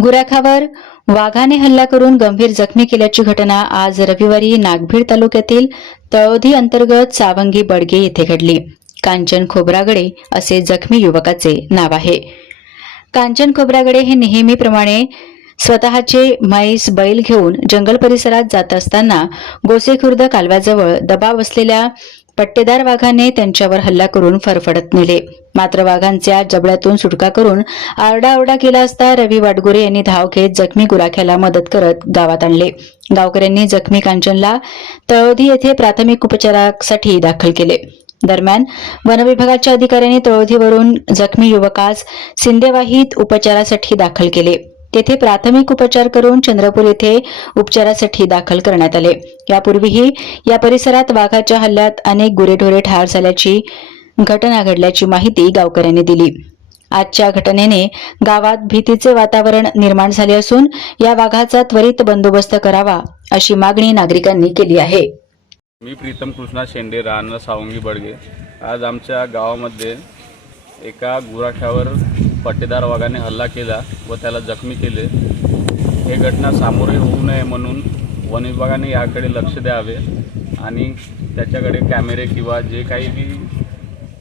गुराखावर वाघाने हल्ला करून गंभीर जखमी केल्याची घटना आज रविवारी नागभीड तालुक्यातील तळोधी अंतर्गत सावंगी बडगे येथे घडली। कांचन खोब्रागडे असे जखमी युवकाचे नाव आहे। कांचन खोब्रागडे हे नेहमीप्रमाणे स्वतःचे म्हैस बैल घेऊन जंगल परिसरात जात असताना गोसेखुर्द कालव्याजवळ दबाव असलेल्या पट्टेदार वाघाने त्यांच्यावर हल्ला करून फरफडत नेले। मात्र वाघांच्या जबड्यातून सुटका करून आरडाओरडा केला असता रवी वाडगोरे यांनी धाव घेत जखमी गुराख्याला मदत करत गावात आणले। गावकऱ्यांनी जखमी कांचनला तळोधी येथे प्राथमिक उपचारासाठी दाखल केले। दरम्यान वनविभागाच्या अधिकाऱ्यांनी तळोधीवरून जखमी युवकास सिंदेवाहीत उपचारासाठी दाखल केले। तेथे प्राथमिक उपचार करून चंद्रपूर येथे उपचारासाठी दाखल करण्यात आले। यापूर्वीही या परिसरात वाघाच्या हल्ल्यात अनेक गुरेढोरे ठार झाल्याची घटना घडल्याची माहिती गावकऱ्यांनी दिली। आजच्या घटनेने गावात भीतीचे वातावरण निर्माण झाले असून या वाघाचा त्वरित बंदोबस्त करावा अशी मागणी नागरिकांनी केली आहे। मी प्रीतम कृष्णा शेंडे, राहणार सावंगी बडगे। आज आमच्या गावामध्ये एका गुराख्यावर पट्टेदार वाघाने हल्ला केला व त्याला जखमी केले। हे घटना सामोरे होऊ नये म्हणून वन विभागाने याकडे लक्ष द्यावे आणि त्याच्याकडे कॅमेरे किंवा जे काही बी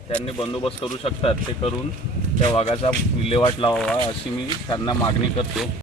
त्यांनी बंदोबस्त करू शकतात ते करून त्या वाघाचा विल्हेवाट लावावा अशी मी त्यांना मागणी करतो।